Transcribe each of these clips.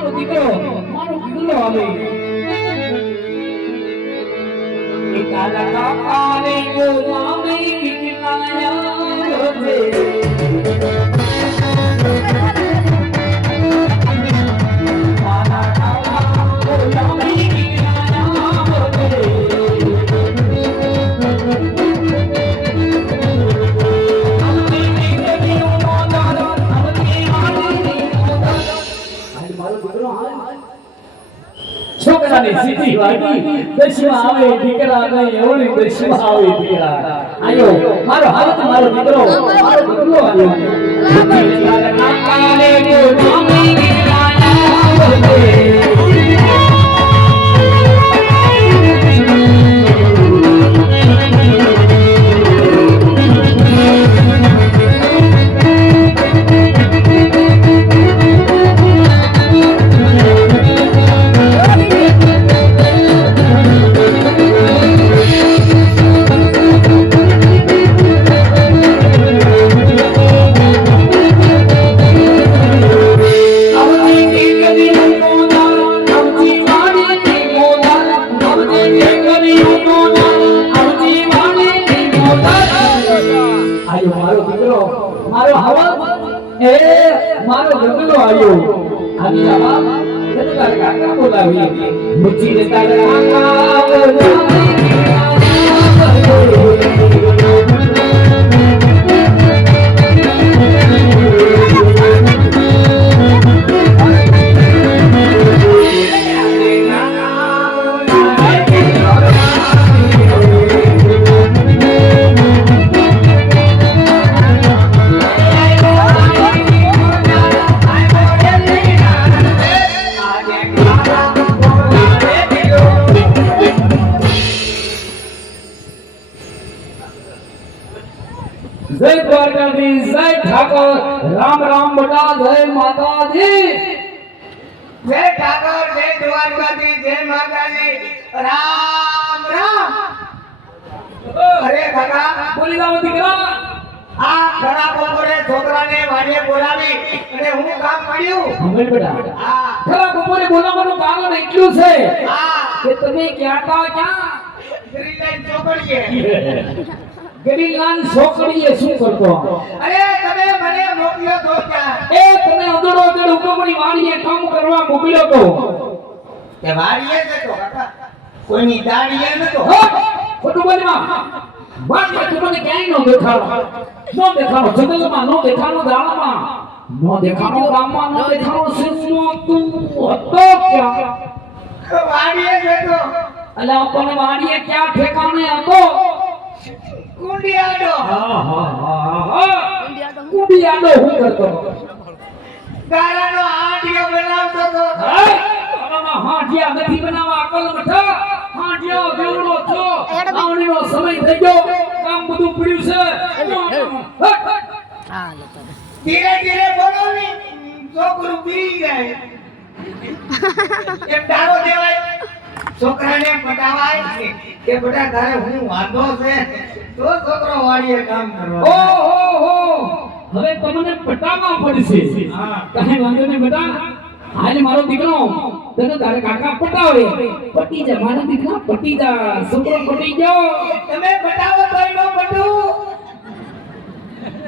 મારો દીકરો આવે એ તારા કાકાને બોલાવે વિકલાયા રે છોકરાની સીધી વાગી દશમાં આવે દીકરા નહીં એવડી દશમાં આવે દીકરા આયો મારો હાથ મારો દીકરો આવ્યો કાકાને બોલાવે વિકલાયા રે મારો જગલો આવ્યો આવી આવા તને તારા કાકા બોલાવી મુચી રે તારા કાકા બોલાવી जय द्वारकाधीश जय ठाकुर राम राम बटा जय माता दी जय ठाकुर जय द्वारकाधीश जय माता दी राम राम अरे काका बोली जाओ દીકરા આ ઘણા બપોરે છોકરાને વાડીએ બોલાવી અને હું કામ પડ્યું હવે બેટા હા ઘણા બપોરે બોલાવવાનું કારણ એટલું છે હા કે તમે ક્યાં શ્રીલાલ ચોકડીએ ગરીલાન છોકરીએ શું કરતો અરે તમે મને મોકલ્યો તો ક્યાં એ તને અદડો અદડ ઉકમણી વાડીએ કામ કરવા મોકલ્યો તો કે વાડીએ જતો કાકા કોઈની દાડીએ નતો ખોટું બોલમાં વાડીએ તું મને ક્યાંય નો દેખાડો જંગલમાં નો દેખાડો દાણામાં નો દેખાડો ગામમાં નો દેખાડો સિંહમાં તું હતો ક્યાં વાડીએ જતો અલા પણ વાડીએ ક્યાં ઠેકાણે હતો કુંડિયાડો કુંડિયાડો હું કરતો ગારાનો આંડિયો બનાવતો તો આમાં હાંડિયા નથી બનાવવા અકલ મઠા હાંડિયો દેવડો છો આવણીનો સમય થઈ ગયો કામ બધું પડ્યું છે ધીરે ધીરે બોલો ને છોકરું પી જાય એમ ડાળો દેવાય છોકરાને પટાવાય કે બેટા તારે હું વાંધો છે તો છોકરો વાડીએ કામ કરવા ઓહો હવે તમને પટાવવા પડશે હા કાંઈ વાંધો નહીં બેટા હાલ મારો દીકરો તને તારે કાકા પટાવે પટી જા મારા દીકરા પટી જા છોકરો પટી ગયો તમે પટાવો તોય નો પટું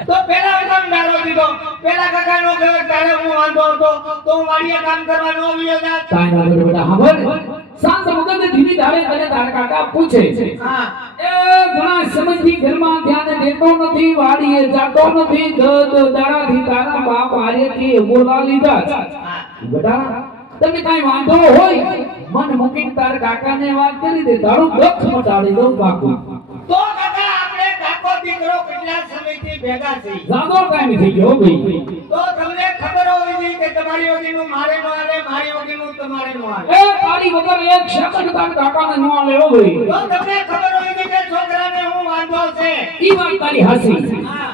તો પેલા કામ ડાળો દીધો પેલા કાકા નો કહે તારે હું વાંધો હતો તો હું વાડીએ કામ કરવા નો આવ્યો જાત કાંઈ વાંધો નહીં બેટા સાંભળ શાંત મગજે ધીમી ધારે તને તારા કાકા પૂછે હા એ ઘણા સમયથી ઘરમાં ધ્યાન દેતો નથી વાડીએ જાતો નથી દાડાથી તારા બાપ હારેથી બોલા લીધા હા બેટા તમને કાંઈ વાંધો હોય મન મૂકીને તારા કાકાને વાત કરી દે તારું દુઃખ મટાડી દઉં બાપુ તો કાકા આપણે કાકો દીકરો કેટલા સમયથી ભેગા છે જાદો ટાઈમ થઈ ગયો ભાઈ તો તમને ખબર હોવી જોઈએ કે તમારી વગીનું મારે નો આવે મારી વગીનું તમારે નો આવે એ તારી વગર એક સેકન્ડ તારા કાકાને ન આલે હો ભાઈ તો તમને ખબર હોવી જોઈએ કે છોકરાને હું વાંધો છે ઈ વાત તારી હાસી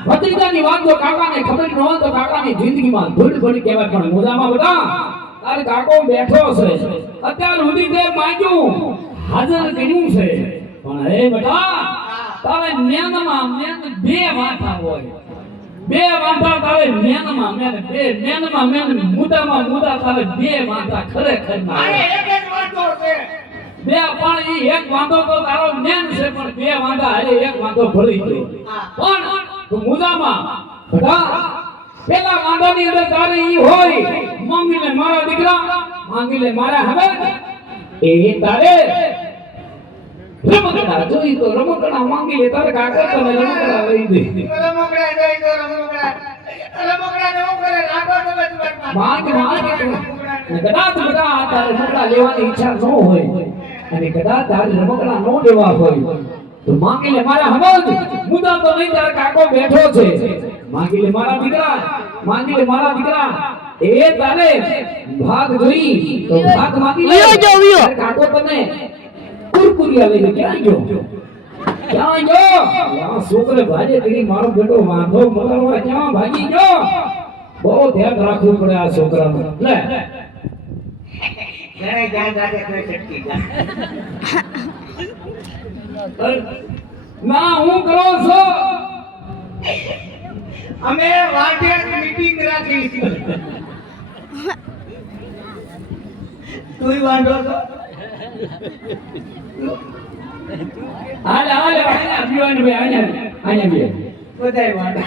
ભત્રીજાની વાત જો કાકાને ખબર ન હોય તો કાકાની જિંદગીમાં ધૂળ ભરી કહેવાય પણ મોજામાં બેટા તારે કાકો બેઠો છે અત્યાર સુધી તે માંગ્યું હાજર કર્યું છે પણ હે બેટા તારે મેનમાં મેન બે માથા હોય બે વાંધા તારે મેનમાં મેન બે મેનમાં મેન મુદામાં મુદા તારે બે વાંધા ખરેખર મારે એક જ વાંધો છે. બે પણ ઈ એક વાંધો તો તારો મેન છે પણ બે વાંધા હારે એક વાંધો ભળી ગયો પણ તું મુદામાં બધા પેલા વાંધાની અંદર તારે ઈ હોય માંગી લે મારા દીકરા માંગી લે મારા હવે એ તારે રમકડા જોઈ તો રમકડા માંગી લે તારે કાકા તને રમકડા લઈ દે રમકડા દઈ દો રમકડા. રમકડા ને હું કરે રાખો તમે તમારા માંગ કદાચ બધા તારે રમકડા લેવાની ઈચ્છા ન હોય અને કદાચ તારે રમકડા ન લેવા હોય તો માંગી લે મારા હમજ મુદ્દા તો નહીં તારે કાકો બેઠો છે માંગી લે મારા દીકરા માંગી લે મારા દીકરા એ તારે ભાગ જોઈ તો ભાગ માંગી લે તારે કાકો તને કુરકુરિયા લઈને ક્યાં ગયો ક્યાં ગયો આ છોકરે ભાજે તેરી મારો બેટો વાંધો મગરવા ક્યાં ભાગી ગયો બહુ ધ્યાન રાખવું પડે આ છોકરાનું લે ઘરે ધ્યાન રાખે તો છટકી જાય. ના હું કરો છો અમે વાટે મીટિંગ રાખી છે. તુંય વાંધો છો? હાલે હાલે આયા બીવાન ભાઈ આયા બે બધાય વાંધો.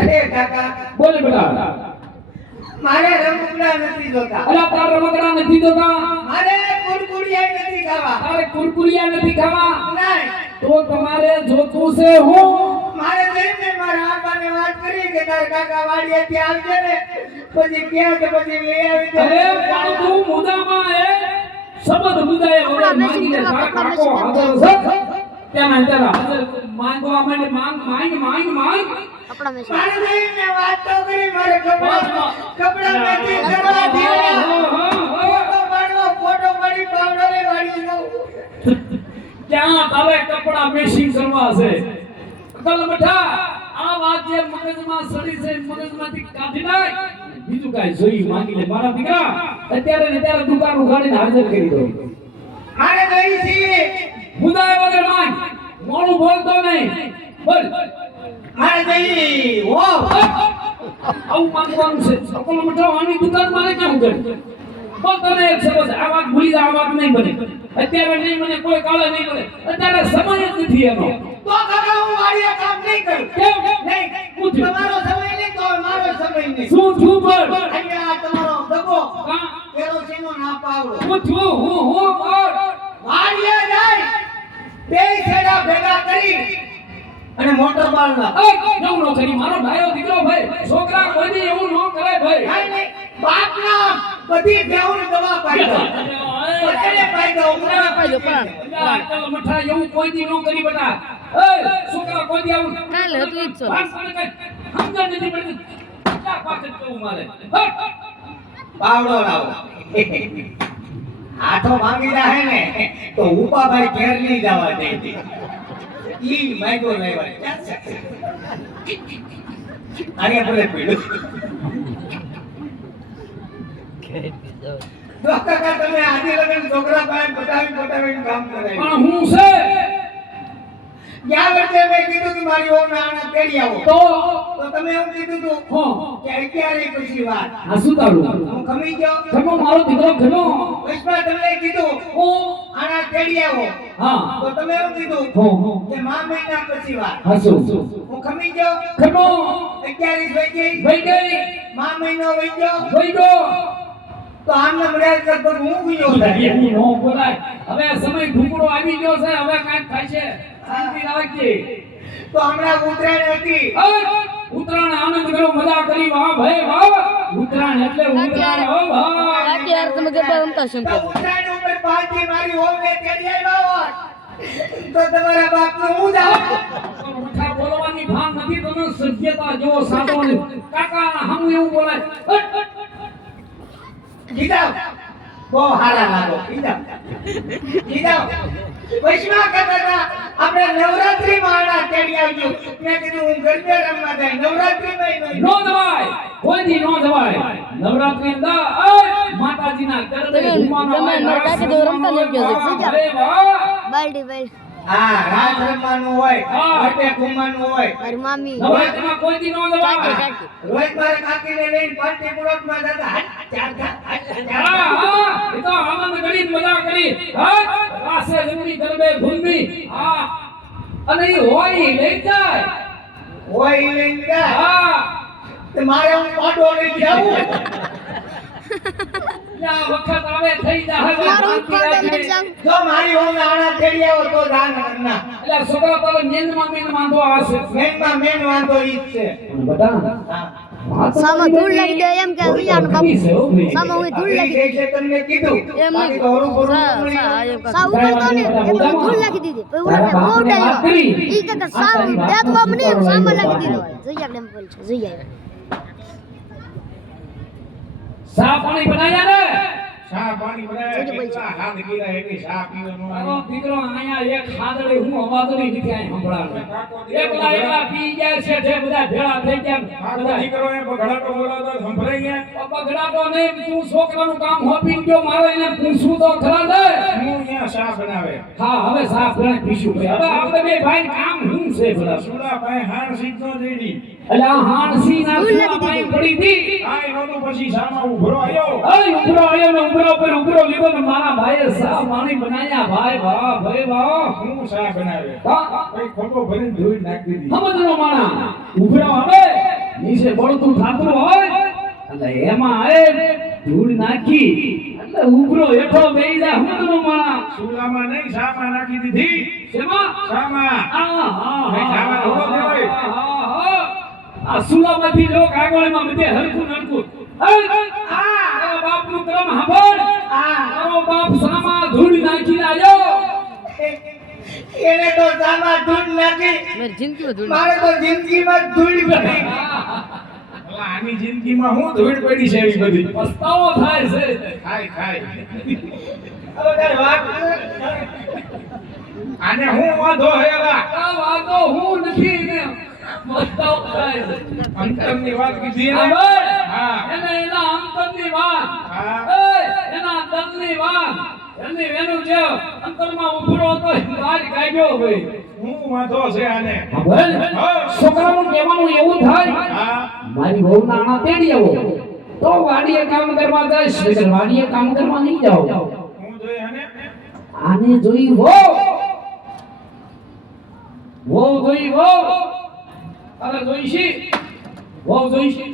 અરે કાકા બોલે બેટા મારે રમકડા નથી જોતા. અલા તાર રમકડા નથી જોતા મારે કુરકુરિયા નથી ખાવા. તારે કુરકુરિયા નથી ખાવા નહીં. તો તમારે જોતું છે હું મારે જઈને મારા આપાને વાત કરી કે તાર કાકા વાડીએથી આવશે ને પછી ક્યાં કે પછી લઈ આવી દે. અરે પણ તું મુદામાં એ શબ્દ મુદાએ વગર માંગીને તારા કાકો હાજર છે ત્યાં તારા હાજર માંગવા માટે માંગ મારે જઈને વાત તો કરી મારે કપડા મેચિંગ કરવા દીધા. ફોટો પાડી પાવડરે વાળી દઉં. ક્યાં તારે કપડા મેશિંગ કરવા છે અકલ બેટા આ વાત જે મગજમાં સડી છે મગજમાંથી કાઢી નાખ બીજું કાઈ જોઈ માંગી લે મારા દીકરા અત્યારે ને ત્યારે દુકાન ઉઘાડીને હાજર કરી દો મારે જઈ છે મુદાય વગર માંગ મોણું બોલતો નહીં બોલ મારે જઈ હો આવું માંગવાનું છે અકલ બેટા આની દુકાન મારે કેમ કરી બોલ તને એક સમજ આ વાત ભૂલી જા આ વાત નહીં બને અત્યારે નહીં મને કોઈ કાળે નહીં બને અત્યારે સમય જ નથી એનો તો કાકા હું વાડીએ કામ નહીં કરું. કેમ નહીં તમારો સમય નહીં તો મારો સમય નહીં. શું છું બોલ અહીંયા આ તમારો ડબ્બો કા કેરોસીનનો ના પાવડો હું છું હું બોલ વાડીએ જાય બે છેડા ભેગા કરી અને મોટર બાળના એવું ન કરી મારો ભાઈઓ દીકરો ભાઈ છોકરા કોઈ દી એવું ન કરે ભાઈ નહીં નહીં બાપના બધી બેઉની દવા પાઈ દો. બધાને પાઈ દો. મઠા એવું કોઈ દી ન કરી બેટા છોકરા કોઈ દી આવું કાલે હતું ઈ જ ચાલે. સમજણ નથી પડતી ક્યાં પાછળ કેવું મારે પાવડો લાવો. હાથો માંગી જાહે ને તો ઉપાભાઈ ઘેર નહીં જવા દેતી. ઈ માંગો લેવા આગે બોલે પીડું. તો કાકા તમે આજે લગન છોકરા પાસે બતાવી કામ કરાય. પણ હું છે ગયા વર્ષે મેં કીધું કે મારી ઓમ નાના તેડી આવો તો તો તમે એમ કીધું તું હો કે અત્યારે પછી વાત આ શું તારું હું ખમી ગયો. ઘણો મારો દીકરો ઘણો પુષ્પા તમને કીધું ઓ આના તેડી આવો હા તો તમે એમ કીધું હો કે મા મહિના પછી વાત હસુ હું ખમી ગયો. ઘણો 21 વઈ ગઈ વઈ ગઈ મા મહિનો વઈ ગયો વઈ ગયો તો આમને મળ્યા લગભગ હું ગયો થાય. એવું નો બોલાય હવે સમય ઢુકડો આવી ગયો છે હવે કાંઈક થાય છે શાંતિ રાખજે તો હમણાં ઉતરાયણ હતી. ઉત્તરાયણ આનંદ કરો મજા કરી વાહ ભાઈ વાહ ઉત્તરાયણ એટલે ઉત્તરાયણ હો ભાઈ કાકી યાર તમે ગરબા રમતા છો તો ઉતરાયણ ઉપર પાછી મારી હોમને તેડી આવ્યા હોત તો તમારા બાપનું હું જાવ. મઠા બોલવાની ભાન નથી તમે સભ્યતા જેવો સાદો ને કાકા હમ એવું બોલાય કીધા બહુ હારા લાગો. કીધા વૈષ્ણવ કહેતા આપણે નવરાત્રી માં આના તેડી આવજો. મેં કીધું હું ગરબે રમવા જાય નવરાત્રી માં નહીં. નો દવાય કોઈ દી નો દવાય નવરાત્રી અંદર માતાજીના ગરબે તમે ઘુમાનો મારા કાકી તો રમતા લઈ ગયો છે. અરે વાહ બાલડી બાલ હા રાત રમવાનું હોય હા. વટે ઘૂમવાનું હોય મારી મામી નવરાત્રીમાં કોઈ દી ન જવાય. કાકી રોજ મારે કાકીને લઈને પાર્ટી પ્લોટમાં જતા હાલ, ચાર થા, હાલ, ચાર હા, થા. હા, એ તો આનંદ કરી મજા કરી હા રાસે જમણી ગરબે ઘૂમવી હા અને ઈ હોય ઈ લઈ જાય હોય ઈ લઈને જાય. હા તે મારે હું પાડો લઈ જાઉં ના વખત આવે થઈ જાય મારો ઉપાડો લઈ જાઉં. જો મારી હોમે આણા તેડી આવો તો જાન ના એટલે છોકરા તારે મેનમાં મેન વાંધો આવશે મેન વાંધો ઈ જ છે બટા હા સામા ધૂળ લાગી દે એમ કે રિયાનો બાપુ સામા હું ધૂળ લાગી દે એટલે તમને કીધું એમ બાકી તો હરું ભરું સા ઉકળતો ને એટલે ધૂળ લાગી દીધી પછી ઉલટે બહુ ડાયો ઈ કે સામ દેતવા મને સામા લાગી દીધો જઈ આપણે એમ બોલ છે જઈ આવે સા પાણી બનાયા ને શા પાણી બનાવે જોજો બોલ છે. કેટલા હાથ ગીરા એટલી શા પીવાનું મારો દીકરો અહીંયા એક ખાદડી હું અવાજની નથી આઈ સંભળાવે એકલા એકલા પી ગયા છે જે બધા ભેળા થઈ ગયા આખો બધા દીકરો એમ બગડાટો બોલાવતો સંભળાઈ ગયા બગડાટો નહીં તું છોકરાનું કામ હોપી ગયો મારે એને પૂછવું તો ખરા ને હું અહીંયા શા બનાવે હા હવે સાફ ગણે પીશું ભાઈ હવે આપણે બે ભાઈ કામ શું છે ભલા સુલા ભાઈ હાણ સીધો દેડી એટલે આ હાણસી ના સુલા પાઈ પડી હતી આઈ નોતું પછી શામાં ઉભરો આયો અય ઉભરો આયો ને ઉભરો પર ઉભરો લીધો ને મારા ભાઈએ સા પાણી બનાયા ભાઈ વાહ ભાઈ વાહ હું શા બનાવે હા કઈ ખોટો ભરીને ધોઈ નાખી દીધી સમજનો માણા ઉભરો આવે નીચે બળતું થાતું હોય એટલે એમાં એ ધૂળ નાખી એટલે ઉભરો હેઠો બેહી જાય સમજનો માણા સુલામાં નહીં શામાં નાખી દીધી શેમાં શામાં આ ખાવા ઉભો થયો. આ સુલામાંથી લોક આગળમાં બધે હરખું નરખું આ બાપનું ક્રમ સાંભળ તારો બાપ સામા ધૂળ નાખી આવ્યો એને તો સામા ધૂળ નાખી મેરી જિંદગી ધૂળ મારે તો જિંદગીમાં ધૂળ પડી અલા, આની જિંદગીમાં હું ધૂળ પડી છે એવી બધી પસ્તાવો થાય છે ખાય ખાય હવે તારે વાત આને હું વાંધો હે અલા? આ વાતો હું નથી ને પસ્તાવો થાય છે અંતરની વાત કીધી ને સાંભળ હા એને એના અંતરની વાત હા. એના તનની વાત એની વેનું જે અંતરમાં ઉભરો હતો એ બહાર કાઢ્યો ભાઈ હું વાંધો છે આને છોકરાનું કહેવાનું એવું થાય હા મારી બહુ નાના તેડી આવો તો વાડીએ કામ કરવા જઈશ નહીંતર વાડીએ કામ કરવા નહીં જાઓ હું જોઈ આને આને જોઈ વો જોઈ વો અરે જોઈશી વો જોઈશી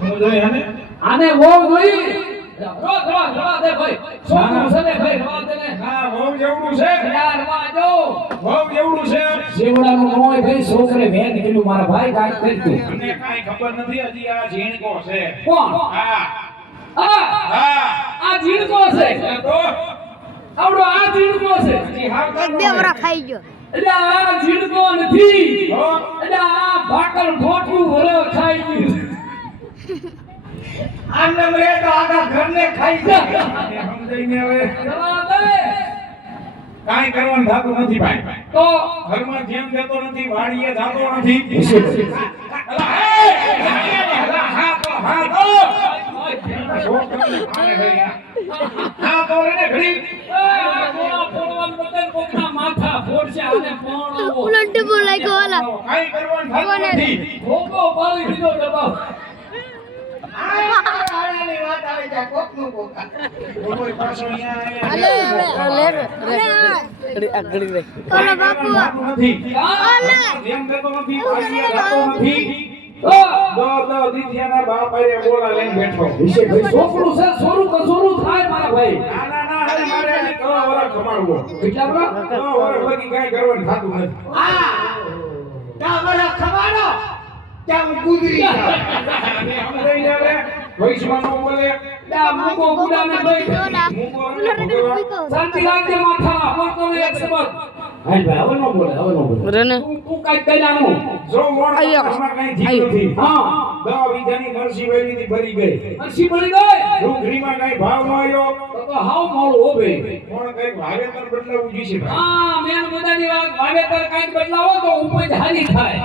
હું જોઈ આને આને વો જોઈ રવા દે ભાઈ છોકરું છે ને ભાઈ રવા દે ને હા બહુ જેવડું છે યાર રવા દો બહુ જેવડું છે જેવડાનું મોય ભાઈ છોકરે વેન કીધું મારા ભાઈ કાંઈક કરી દે મને કાંઈ ખબર નથી હજી આ ઝીણકો છે કોણ હા આ હા આ જીણકો છે એ તો આવડો આ જીણકો છે હજી હાવ એક બે વરા ખાઈ ગયો એટલે આ જીણકો નથી તો એટલે આ ભાકર ખોટું વરો ખાઈ ગયું આ નંબરે તો આખા ઘરને ખાઈ જાય આને સમજાઈને હવે રવા દે કાંઈ કરવાનું થતું નથી ભાઈ તો ઘરમાં જેમ જતો નથી વાડીએ જાતો નથી અલા, એ, અલા, હા તો છોકરાને ભાડે છે યાર. હા તો રે ને ઘડી માથા ફોડશે આને પોણો ઉલટ બોલાય કે ઓલા કાંઈ કરવાનું થતું નથી ભોગો પાડી દીધો દબાવ આની વાત આવે છે કોકનું કોકા કોઈ પાછો અહીંયા અલે ઓલા બાપુ થતું નથી ઓલા જેમ જતો નથી વાડીએ જાતો નથી દો દીદીયાના બાપ આરે બોલા લઈને બેઠો છોકરું છે સોરું કસોરું થાય મારા ભાઈ ના ના ના હવે મારે આને કવા વરા કમાડવો કેટલા બરા કવા વરા લગી કાંઈ કરવાનું થતું નથી આ તમારા ખવાડો ત્યાં હું ગુજરી જાઉં અને સમજાઈને હવે વૈશ્વમાં નો બોલે આ મૂકો ગુડાને ભાઈ ઓલા શાંતિ રાખજે માથા આવતો ને એક શબ્દ હાલ ભાઈ હવે નો બોલે રને તું કાઈ કઈલાનું જો મોણ આયો. આમાં કાંઈ જીવ નથી હા 10 વીઘાની મરસી વેલીથી ભરી ગઈ અરસી પડી ગઈ ડુંગળીમાં કાંઈ ભાવ ન આવ્યો તો હાવ મોળું હો ભાઈ કોણ કંઈક વાવેતર બદલાવું જોઈશે ભાઈ હા મેન બધાની વાત વાવેતર કાંઈક બદલાવો તો ઉપજ હારી થાય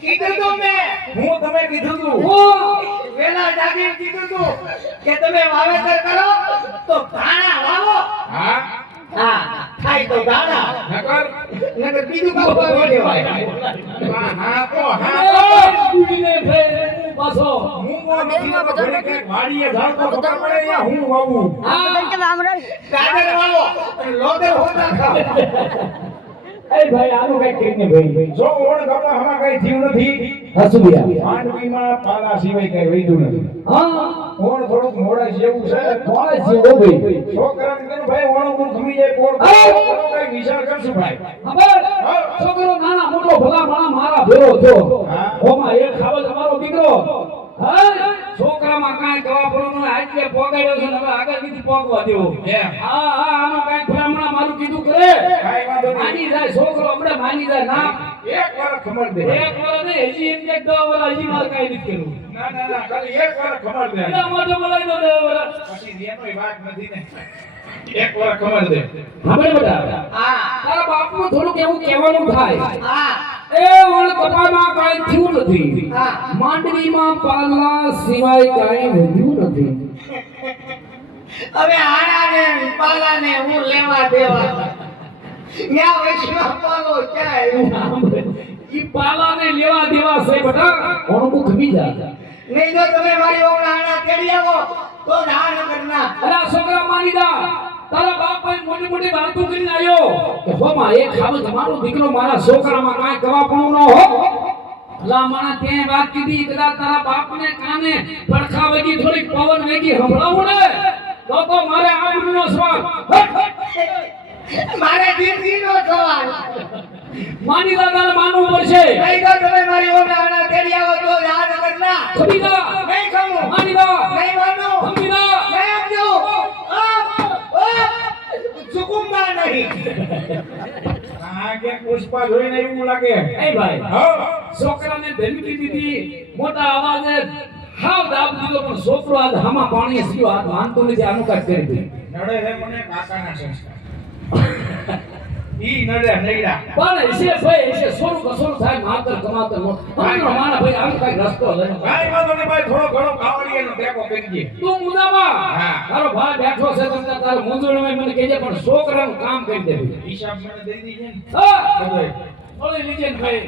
કીધું તું મેં હું તમે કીધું તું ઓ વેલા જાગીર કીધું તું કે તમે વાવેતર કરો તો ધાણા વાવો હા હા થાય તો દાડા નકર નકર બીજું કામ કરવા દેવાય હા તો કુડીને ફેર પાછો હું વાડીએ જાવ તો ખબર પડે યા હું વાવું ગાજર વાવો અને લોદર હોતા ખાઓ એ ભાઈ આનું કઈ કરીને ભાઈ જો ઓણ ગમા હમા કઈ થયું નથી હસુબિયા માંડવીમાં પાલા સિવાય કઈ વૈધું નથી હા ઓણ થોડુંક મોડા જેવું છે કોણ છે ઓ ભાઈ છોકરાને કીધું ભાઈ ઓણ હું ખમી જાય કોણ કઈ વિચાર કરશું ભાઈ ખબર છોકરો નાના મોટો ભલા માણા મારા ભેરો થયો હા. ઓમાં એક ખાવલ તમારો દીકરો હા છોકરામાં કાંઈ કવાપણો આટલે પોગાડ્યો છે ને હવે આગળ નથી પોગવા દેવો એમ. હા હા આનો કાંઈ ભલામણા મારું કીધું કરે કાંઈ વાંધો નહીં. માની જાય છોકરો હમણાં માની જાય ના એક વાર ખબર દે એક વાર નહીં હજી એમ કે 10 વાર હજી મારે કાંઈ નથી કરવું ના ખાલી એક વાર ખબર દે એના માટે બોલાવી દો 10 વાર પછી એનોય વાત નથી ને એક વાર ખબર દે આપણે બધા હા તારા બાપનું થોડુંક એવું કહેવાનું થાય હા એ વણ કપામાં કાંઈ થયું નથી હા. માંડવીમાં પાલા સિવાય કાંઈ વધ્યું નથી હવે આણાને પાલાને હું લેવા દેવા ન્યા વૈષ્ણવ પાલો ક્યાં ઈ પાલાને લેવા દેવા છે બેટા કોણકુ ખમી જા નહીં જો તમે મારી ઓગણા આણા તેડી આવો તો જ આ નગરના અરે આ છોકરા માની જા તારા બાપ ભાઈ મોટી મોટી વાતો કરીને આવ્યો કે હોમાં એક ખાવ તમારો દીકરો મારા છોકરામાં કાંઈ કવાપણું ન હો ભલા માણા તે વાત કીધી કદાચ તારા બાપને કાને પડખા વેગી થોડીક પવન વેગી સંભળાવું ને તો મારે આબરૂનો સવાલ મારે દીકરીનો સવાલ માની દાદાને માનવું પડશે નહીં જો તમે મારી ઓગણા આણા તેડી આવો તો જ આ નગરના ખમી જા નહીં ખમું માની દા નહીં માનું ખમી જા નહીં આપજો સુકુંબા નહીં આ કે પુષ્પા જોઈને એવું લાગે એ ભાઈ હા છોકરાને ધમકી દીધી મોટા અવાજે હાવ દાબ દીધો પણ છોકરો આજ હામાં પાણી સીયો હાથ માનતો નથી આનું કાંઈ કરી દે નડે છે મને કાકાના સંસ્કાર ઈ નડે નઈડા પણ એસે ભાઈ એસે સોરું કસોરું થાય માતર કમાતર નો તમારો માણા ભાઈ આનું કાંઈ રસ્તો લઈને કાઈ વાંધો નહીં ભાઈ થોડો ઘણો કાવડિયાનો ટેકો કરી દે તું મુદામાં હા. તારો ભાઈ બેઠો છે તમને તારો મૂંઝવણમાં મને કહેજે પણ છોકરાનું કામ કરી દેવું હિસાબ મને દઈ દીજે ને હા બધોય ઓલે લીજે ને ભાઈ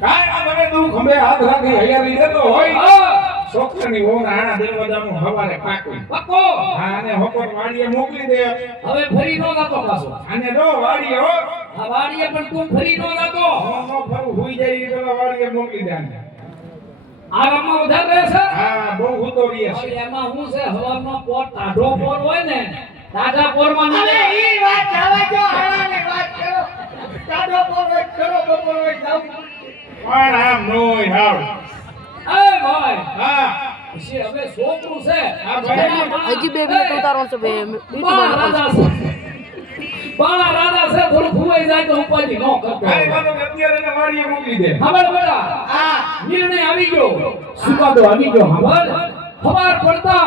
કાઈ વાંધો નહીં તું ખંભે હાથ રાખી હૈયારી દેતો હોય હા છોકરાની વહુ આણા દરવાજાનું હવારે પાકું પક્કો હા અને હોપર વાડીએ મોકલી દે હવે ફરી નો જાતો પાછો અને જો વાડીએ હો આ વાડીએ પણ તું ફરી નો જાતો હું નો ફરું હુઈ જાય ઈ પેલા વાડીએ મોકલી દે આને. આરામમાં વધારે રહેશે હા બહુ હુતોડીએ છે હવે એમાં હું છે હવાનો પોર ટાઢો પોર હોય ને ટાઢા પોરમાં હવે નહીં ઈ વાત જવા દો આણાને વાત કરો સાદો બોલો કરો બોલો જાવ પણ આમ નોય હાવ એ ભાઈ હા છે હવે છોકરું છે હા ભાઈ. હજી 2 મિનિટ ઉતારો છે બે બાળા રાજા છે બાળા રાજા છે થોડું ખુવાઈ જાય તો ઉપાધિ ન કરતો કાઈ વાંધો નહીં અત્યારે એને વાડીએ મોકલી દે ખબર બેટા હા નિર્ણય આવી ગયો સુકાદો આવી ગયો ખબર ખબર પડતા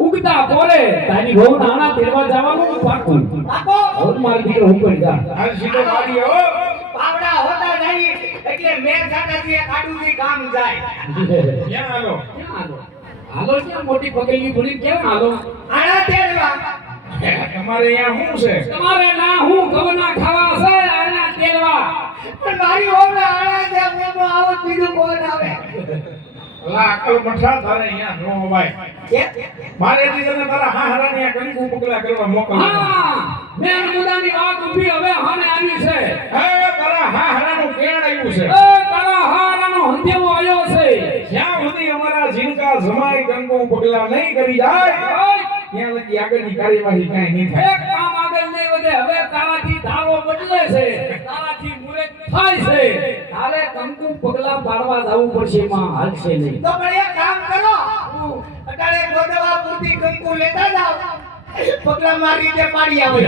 ઉગતા પોરે તારી બહુ નાના તેડવા જવાનું પાકું બાપો હવે મારી દીકરો ઉપર જા હાલ સીધો વાડીએ હો પાવડા હોતા નહીં એટલે મેં સાટાથી એક આડુથી કામ જાય ક્યાં હાલો ક્યાં હાલો હાલો ક્યાં મોટી પગલી ભરી કેમ હાલો આણા તેડવા તમારે અહીંયા શું છે તમારે ના હું ગવના ખાવા છે આના તેડવા પણ મારી ઓગણા આણા છે મેં આવો બીજું કોણ આવે અલા અકલ મઠા તારે અહીંયા નો ભાઈ મારે દી તને તારા હાહરાની આ કંકુ પગલા કરવા મોકલ હા મેં મુદાની વાત ઊભી હવે હાને આવી છે હે તારા હાહરાનું કેણ આવ્યું છે એ તારા હારાનો હંધેવો આવ્યો છે જ્યાં સુધી અમારા જીનકા જમાઈ કંકુ પગલા નહીં કરી જાય ત્યાં લગી આગળની કાર્યવાહી કાંઈ નહીં થાય એક કામ આગળ નહીં વધે હવે તારાથી ધારો બદલે છે તારાથી મુરત થાય છે તારે કંકુ પગલા પાડવા જવું પડશે માં હાલશે નહીં તો પણ એક કામ કરો અટાણે ગોદવા પૂરતી કંકુ લેતા જાવ પગલા મારી રીતે પાડી આવે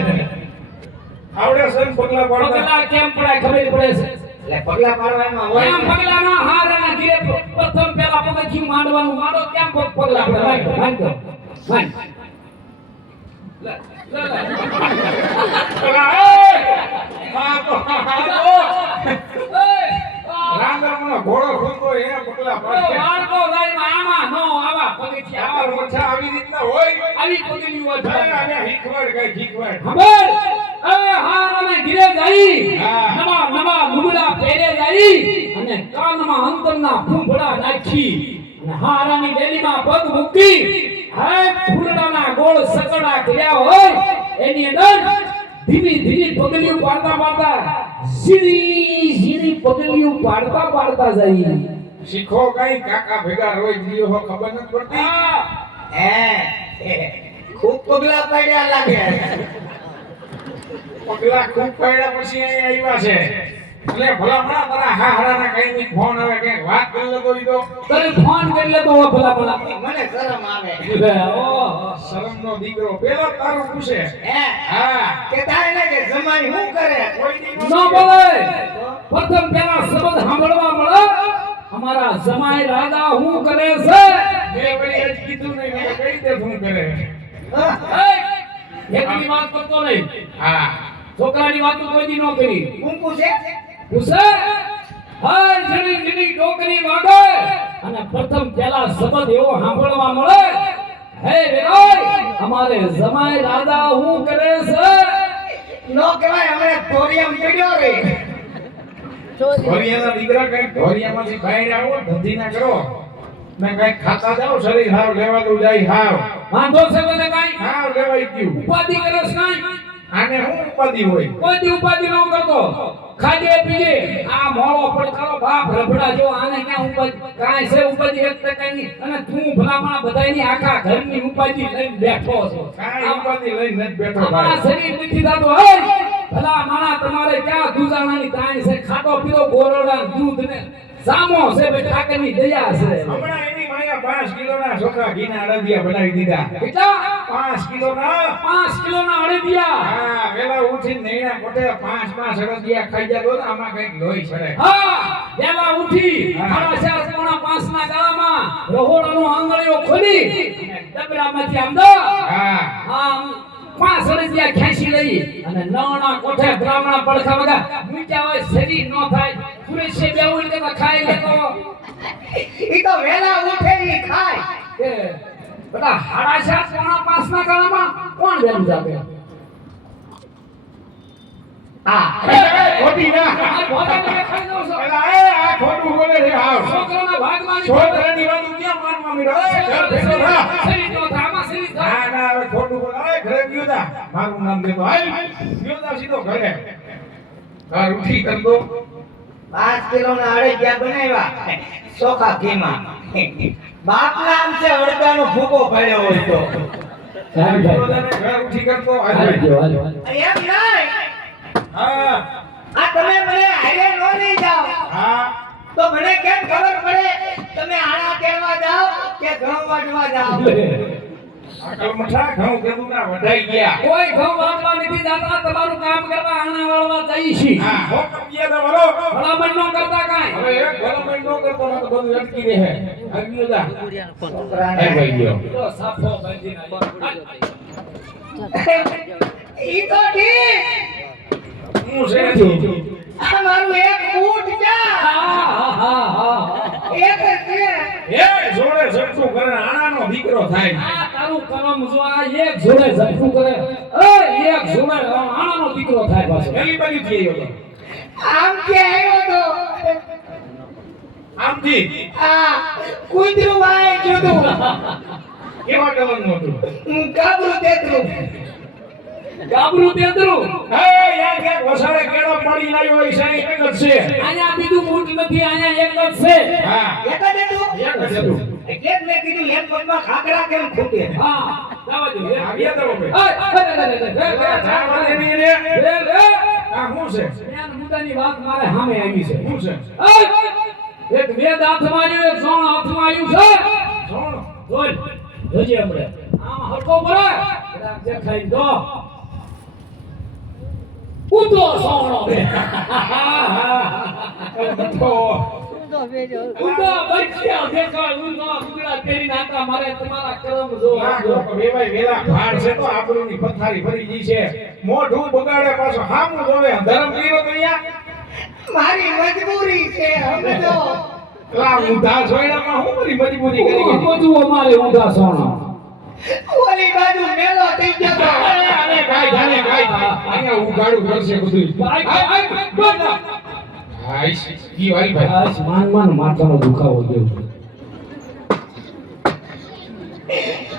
આવડે છે ને પગલા પાડતા પગલા કેમ પડાય ખબર પડે છે એટલે પગલા પાડવામાં હોય એમ પગલાના હારાના ઘીરે પ્રથમ પેલા પગથિયું માંડવાનું માંડો કેમ પગલા પડાય માંડો માંડ અલા, એ! આ તો રાંદરનો ઘોડો ખુલતો એ પગલા પાડે બાળકો લાઈમાં આમાં નો આવા પગથિયા આવા મચ્છા આવી રીતના હોય આવી પગલી હોય અને હીખવડ કઈ હીખવડ ખબર એ હારાને ઘીરે જઈ હા. નવા નવા લુગડા પહેરે જઈ અને કાનમાં અંતરના ફૂંફડા નાખી અને હારાની ડેલીમાં પગ મૂકી હે ફૂલડાના ગોળ સકડા કર્યા હોય એની અંદર ધીમી ધીમી પગલીઓ પાડતા પાડતા સીધી સીધી પગલીઓ પાડતા પાડતા જઈ શીખો કઈ કાકા ભેગા રોજ જીયો હો ખબર નથી પડતી હે ખૂબ પગલા પડ્યા લાગે પગલા ખૂબ પડ્યા પછી અહીં આવ્યા છે એટલે ભલામણા તારા હાહરાના કઈ ની ફોન આવે કે વાત કરી લેતો ઈ તો તને ફોન કરી લેતો હોય ભલા ભલા મને શરમ આવે ઓહો શરમનો દીકરો પેલો તારું પૂછે હે હા કે તારે ને કે જમાઈ શું કરે કોઈ દી ન બોલે પ્રથમ પેલા શબ્દ સાંભળવા મળે અમારા જમાઈ રાજા હું કરે છે મેં વળી આજ કીધું નહીં મેં કઈ રીતે ફોન કરે એકની વાત કરતો નહીં હા છોકરાની વાત તો કોઈ દી ન કરી હું પૂછે પૂછે હાય જણી જણી ડોકરી વાગે અને પ્રથમ પેલા શબ્દ એવો સાંભળવા મળે હે વેરાય અમારે જમાઈ રાજા હું કરે છે નો કહેવાય અમે ધોરિયમ પડ્યો રે ધોરિયાના દીકરા કઈ ધોરિયામાંથી બહાર આવો ધંધી ના કરો ને કઈ ખાતા જાઓ શરીર હાવ લેવાનું જાય હાવ વાંધો છે મને કાઈ હાવ લેવાઈ ગયું ઉપાધિ કરસ નહીં આને હું ઉપાધિ હોય કોઈ દી ઉપાધિ ન કરતો ખાજે પીજે આ મોળો પડકારો બાપ રબડા જો આને ક્યાં ઉપાધિ કાંઈ છે ઉપાધિ એક ટકા ની અને તું ભલામણા બધાયની આખા ઘરની ઉપાધિ લઈને બેઠો છો કાંઈ ઉપાધિ લઈને નથી બેઠો આ ભાઈ શરીર નથી થતું હોય ભલા માણા તમારે ક્યાં દુજાણાની તાણ છે ખાતો પીતો ગોરડા દૂધ ને સામો છે બે ઠાકરની દયા છે હમણાં એની માયા 5 કિલોના ચોખા ઘીના અડદિયા બનાવી દીધા કેટલા 5 કિલોના 5 કિલોના અડદિયા હા વેલા ઉઠીને નૈણા કોટે 5 અડદિયા ખાઈ જાય તો આમાં કઈક લોહી ચડે હા વેલા ઉઠી હા. 4:30 ના ગાળામાં રહોડાનો આંગળીઓ ખોલી ડબરામાંથી આમદા હા આમ 5 અડદિયા ખેંચી લઈ અને નવણા કોઠે બ્રાહ્મણા પડખા વગા મૂક્યા હોય શરીર ન થાય કુરેશે બેઉલ કે ખાઈ લેતો ઈ તો વેલા ઉઠે ઈ ખાય કે બેટા 4:30 ના ગાળામાં કોણ બેન જાગે હા ખોટી ના આ ભોજાને ખાઈ દઉં છો એલા એ આ ખોટું બોલે છે હાવ છોકરાના ભાગમાં છોકરાની વાત ક્યાં માનવા મીડો એ ઘર ભેગો થા શરીર નો થામાં શરીર થાય ના ના હવે ખોટું બોલે એ ઘરે ગયો તા મારું નામ દેતો હાલ ગયો તા સીધો ઘરે ઘર ઉઠી કરતો 5 કિલોના અડદિયા બનાવ્યા ચોખા ઘીમાં બાપ નામ છે અડદાનો ભૂકો પડ્યો હોય તો ઘર ઉઠી કરતો હાલ એમ નહીં હા આ તમે મને હારે નો લઈ જાઓ હા તો મને કેમ ખબર પડે તમે આણા કેવા જાઓ કે ઘઉં વાટવા જાઓ અકલ મઠા ઘઉં કીધું ના વઢાઈ ગયા કોઈ ઘઉં વાળવા નથી જાતા તમારું કામ કરવા આણા વાળવા જઈ છી હા હોકમ ગયા તો વરો ભલામણ ન કરતા કાંઈ હવે એક ભલામણ નો કરતો ને તો બધું અટકી રહે આવ્યો જા છોકરાને એ ભાઈ ગયો તો સાફો બાંધીને ઈ તો ઠીક હું છે આ મારું એક ઊંટ ક્યાં હા એક જ છે એ જોડે સટતું કરે આણાનો દીકરો થાય આ તારું કરમ જો આ એક જોડે ઝપટું કરે એ એક જોડે આણાનો દીકરો થાય પાછો પેલી બાજુ થી આવ્યો તો આમ કે આવ્યો તો આમથી આ કૂતરું વાય જુદું કેવા કલરનું હતું કાબરું તેતરું ગાબરું તેતરું એ યાર કે વસાડે કેળો પડી લાવ્યો હોય છે એક જ છે આયા બીજું મૂઠ નથી આયા એક જ છે હા એક જ હતું એક જ હતું એટલે જ મેં કીધું એમ પગમાં ખાખરા કેમ ખૂટે હા જવા દે આવ્યા તો બે જાવા દે ની રે આ શું છે મુદ્દાની વાત મારે સામે આવી છે શું છે એક વેદ હાથમાં આવ્યું એક સોણ હાથમાં આવ્યું છે સોણ જોઈ જોજે હમણે આમ હરકો પડે કદાચ દેખાઈ દો ઉતો સોણો બે ઉતો બચ્યા દેખાય ઉનો ગુગડા તેરી નાતા મારે તમારા કરમ જો ના કોક વેવાય વેલા ભાડ છે તો આબરૂની પથારી ભરી ગઈ છે મોઢું બગાડે પાછો હામું જોવે ધર્મ કર્યો તો અહીંયા મારી મજબૂરી છે હવે તો લા ઊંધા સોયડામાં હું બધી મજબૂરી કરી ગઈ બધું અમારે ઊંધા સોણો ઓલી બાજુ મેલો થઈ ગયો તો. અરે ગાય જાને ગાય અહીંયા ઉગાડું કરશે બધું ભાઈ ભાઈ બોલ હાઈશ કી વારી ભાઈ આજ માન માથાનો દુખાવો ગયો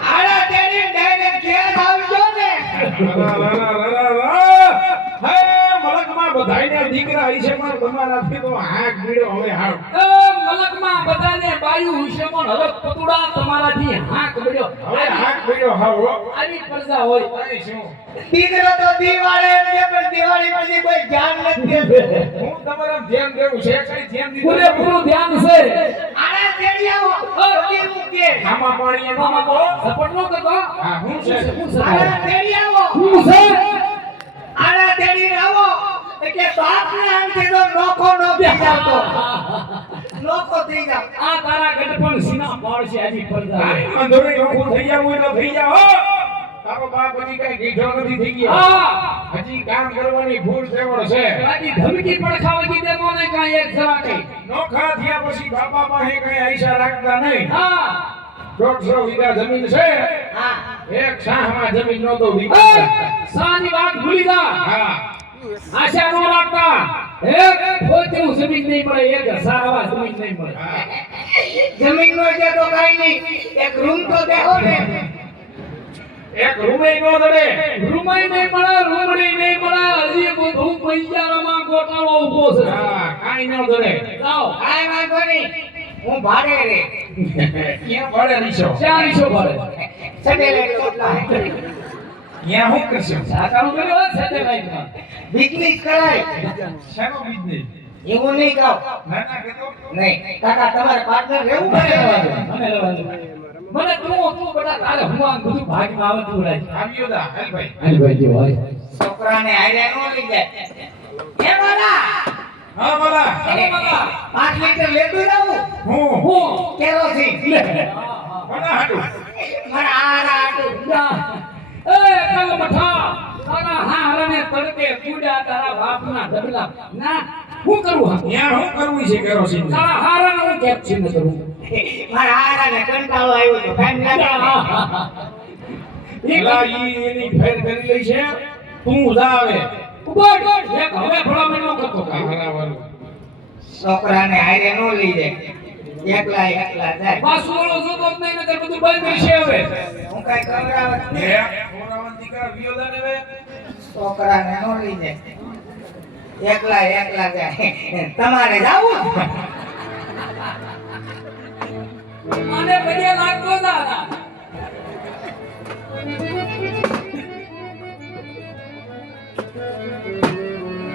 આડા તેડી ડાયરેક્ટ ઘેર આવજો ને. હે મલકમાં બધાયના દીકરા હશે પણ તમારાથી તો હાક બીડો હવે હાવ મલકમાં બધાને બાયું વિશે પણ હવે પતુડા તમારાથી હાક પડ્યો હવે હાક બીડો હાવ આવી પ્રજા હોય આની શું દીકરો તો દિવાળી એમ કે પણ દિવાળી પછી કોઈ ધ્યાન નથી દેતું. હું તમારા ધ્યાન દેવું છે કઈ ધ્યાન દીધું પૂરેપૂરું ધ્યાન છે આડા તેડી આવો કેવું કે આમાં પાણી એનો તો સપોર્ટ નો કરતો હા હું છે આડા તેડી આવો હું છે આડા તેડી આવો એટલે બાપને આમથી તો નોખો નો થઈ જાવતો. નોખો થઈ જાવ. આ તારા ગઢપણ સીના પાડ છે આવી પ્રજા આની મંદોરી નોખું થઈ જાવ હોય તો થઈ જાવ હો તારો બાપ હજી કઈ ગીઠો નથી થઈ ગયો હા હજી કામ કરવાની ભૂલ તેવડ છે બાકી ધમકી પણ ખાવા દેતો ને કાંઈ એક જરા કઈ નોખા થયા પછી બાપા પાસે કઈ આઈસા રાખતા નહીં હા 150 વીઘા જમીન છે હા એક શાહમાં જમીન નો તો એ, સાની વાત ભૂલી જા હા આશા નો રાખતા એક પોતનું જમીન નહીં મળે એક સારવા જમીન નહીં મળે જમીન નો છે તો કાઈ નહીં એક રૂમ તો દેહો ને. એક રૂમે નો દડે રૂમાઈ નહીં મળે રૂમડી નહીં મળે હજી બધું પૈસામાં ગોટાળો ઉભો છે હા કાઈ નો દડે જાઓ કાઈ વાંધો નહીં હું ભાડે રે ક્યાં પડે નીચો ચાર ઈસો ભરે સડેલે કેટલા હે ત્યાં હું કરશું સાકાનું કર્યું હોય સેટેલાઇટમાં બિઝનેસ કરાય શાનો બિઝનેસ એવું નહીં કહો ના ના કેતો નહીં કાકા તમારે પાર્ટનર રહેવું પડે. મને રહેવા દો. મને તું બેટા તારે હું આમ બધું ભાગમાં આવે તું રહે આવ્યો દા હાલ ભાઈ હાલ ભાઈ જે હોય છોકરાને હારે નો લઈ જાય એ મારા હા બોલા 5 લીટર લેતું જાવું હું હું કેરોસીન કોના હાટુ મારા આરા આટું એ કલ મઠા તારા હારને તડકે કુડ્યા તારા બાપના ડબલા ના હું કરું હા ત્યાં હું કરવું છે કેરોસીન તારા હારને હું કેપ્ચર ન કરું મારા આરાને કંટાળો આવ્યો તો કામ લાગે એલા ઈ એની ફેર કરી લઈ છે તું જા આવે ઉભો એક હવે ભલામણ ન કરતો હરાવાનું છોકરાને હારે નો લઈ જાય એકલા જાય પાછો ઓલો જોતો જ નહીં નકર બધું બંધ છે હવે હું કઈ કવરાવત હે નહીં. કોરાવન દીકરા વિયોદા ને વે છોકરાને નો લઈ જાય એકલા જાય તમારે જાવું મને પગે લાગતો હતા